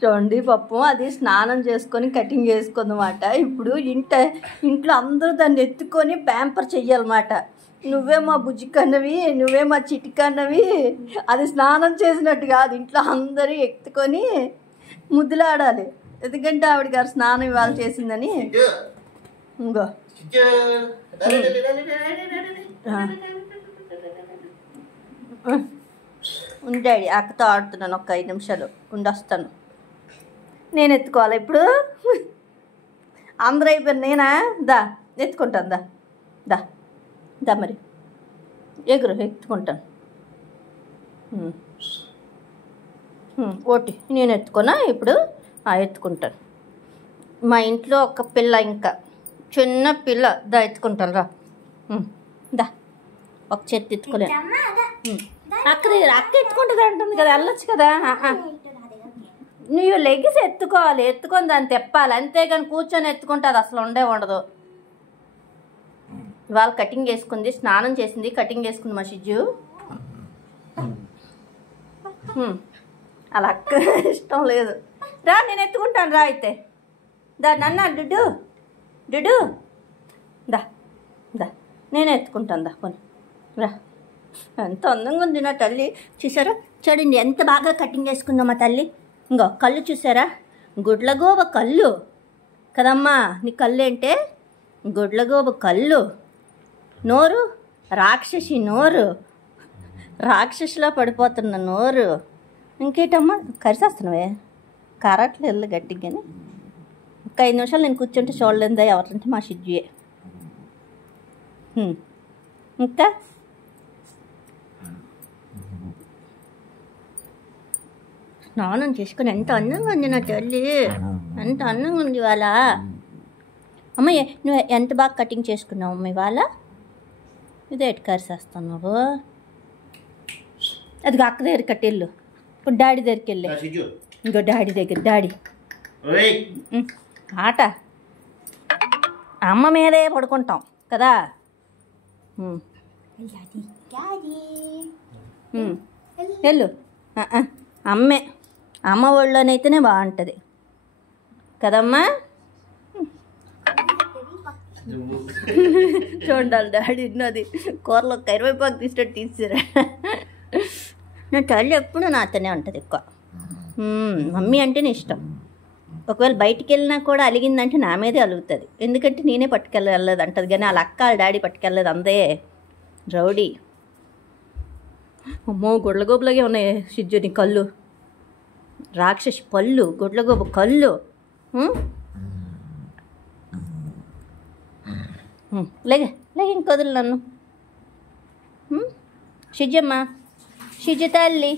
చూడండి పాపం అది స్నానం చేసుకొని కటింగ్ చేసుకుందన్నమాట. ఇప్పుడు ఇంట్లో అందరూ దాన్ని ఎత్తుకొని ప్యాంపర్ చెయ్యాలన్నమాట. నువ్వే మా బుజ్జికన్నవి, నువ్వే మా చిటికన్నవి. అది స్నానం చేసినట్టు కాదు, ఇంట్లో అందరూ ఎత్తుకొని ముద్దులాడాలి. ఎందుకంటే ఆవిడ గారు స్నానం ఇవాళ చేసిందని. ఇంకో ఉంటాడు, అక్కతో ఆడుతున్నాను. ఒక 5 నిమిషాలు ఉండొస్తాను. నేను ఎత్తుకోవాలి ఇప్పుడు. అందరూ అయిపోయారు, నేనా? దా ఎత్తుకుంటాను. దా దా దా మరి ఎగురు, ఎత్తుకుంటాను. ఓటి నేను ఎత్తుకున్నా ఇప్పుడు. ఎత్తుకుంటాను. మా ఇంట్లో ఒక పిల్ల, ఇంకా చిన్న పిల్ల. దా ఎత్తుకుంటాను రా. దా ఒక చేతి ఎత్తుకోలేను. అక్క ఎత్తుకుంటుంది అంటుంది కదా, వెళ్ళొచ్చు కదా. నువ్వు లెగ్స్ ఎత్తుకోవాలి, ఎత్తుకొని దాన్ని తెప్పాలి. అంతేగాని కూర్చొని ఎత్తుకుంటే అది అసలు ఉండదు. ఇవాళ కటింగ్ వేసుకుంది, స్నానం చేసింది, కటింగ్ వేసుకుంది మా షిజ్జు. అలా అక్క ఇష్టం లేదు. రా నేను ఎత్తుకుంటాను రా. అయితే దా నన్న డుడ్డు డుడ్డు దా దా నేనే ఎత్తుకుంటాను. దా పోనీ రా. ఎంత అందంగా ఉంది నా తల్లి. చూసారా, చూడండి ఎంత బాగా కటింగ్ వేసుకుందో మా తల్లి. ఇంకో కళ్ళు చూసారా, గుడ్లగోబ కళ్ళు కదమ్మా. నీ కళ్ళు ఏంటే? గుడ్లగోబ కళ్ళు. నోరు రాక్షసి నోరు, రాక్షసిలో పడిపోతున్న నోరు. ఇంకేటమ్మా కరిసేస్తున్నావే? కారట్లేదు గట్టిగానే. ఒక 5 నిమిషాలు నేను కూర్చుంటే చూడలేదా ఎవరంటే మా షిజ్జుయే. ఇంకా స్నానం చేసుకుని ఎంత అందంగా ఉంది నా తల్లి, ఎంత అందంగా ఉంది ఇవాళ. అమ్మయ్య నువ్వు ఎంత బాగా కటింగ్ చేసుకున్నావు అమ్మ ఇవాళ. ఇదే ఎటు కరిసేస్తున్నావు? అది అక్క దగ్గర కట్టెళ్ళు. ఇప్పుడు డాడీ దగ్గరికి వెళ్ళే. ఇంకో డాడీ దగ్గర. డాడీ ఆట అమ్మ మీదే పడుకుంటాం కదా. వెళ్ళు. అమ్మ ఒళ్ళోనైతేనే బాగుంటుంది కదమ్మా. చూడాలి డాడీ అది కూరలో కరివేపాకు తీసినట్టు తీసారా. నా తల్లి ఎప్పుడు నాతోనే ఉంటుంది ఎక్కువ. మమ్మీ అంటేనే ఇష్టం. ఒకవేళ బయటికి వెళ్ళినా కూడా అలిగిందంటే నా మీదే అలుగుతుంది. ఎందుకంటే నేనే పట్టుకెళ్ళలేదు అంటది, కానీ వాళ్ళ అక్క వాళ్ళ డాడీ పట్టుకెళ్ళలేదు. అందే రౌడీ. అమ్మో గుడ్లగోబులాగే ఉన్నాయి షిజ్జుని కళ్ళు. రాక్షసి పళ్ళు, గుడ్లగోబు కళ్ళు. లేగే లేగే ఇంకొదలు నన్ను. షిజ్జమ్మ, షిజ్జు తల్లి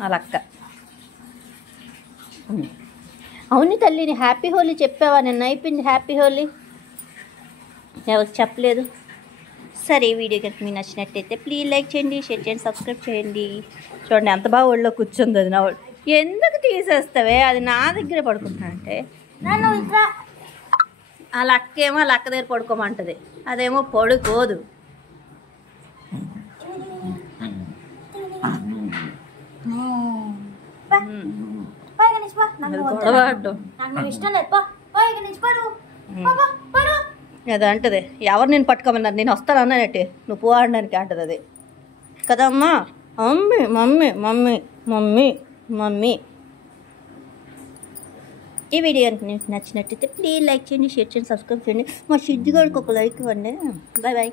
వాళ్ళ అక్క. అవును తల్లిని హ్యాపీ హోలీ చెప్పావా? నిన్న అయిపోయింది హ్యాపీ హోలీ. ఎవరికి చెప్పలేదు. సరే ఈ వీడియో కనుక మీకు నచ్చినట్టయితే ప్లీజ్ లైక్ చేయండి, షేర్ చేయండి, సబ్స్క్రైబ్ చేయండి. చూడండి ఎంత బాగా ఒళ్ళో కూర్చుంది అది. నా ఎందుకు తీసేస్తావే? అది నా దగ్గరే పడుకుంటా అంటే వాళ్ళ అక్కేమో వాళ్ళ అక్క దగ్గర పడుకోమంటది, అదేమో పడుకోదు. అది అంటది ఎవరు నేను పట్టుకోమన్నారు, నేను వస్తాను అన్నానంటే నువ్వు పో ఆడడానికి అంటది అది కదమ్మా. Mummy mummy mummy mummy mummy. ఈ వీడియో మీకు నచ్చినట్టయితే ప్లీజ్ లైక్ చేయండి, షేర్ చేయండి, సబ్స్క్రైబ్ చేయండి. మా షిజ్జు గారికి ఒక లైక్ ఇవ్వండి. Bye bye.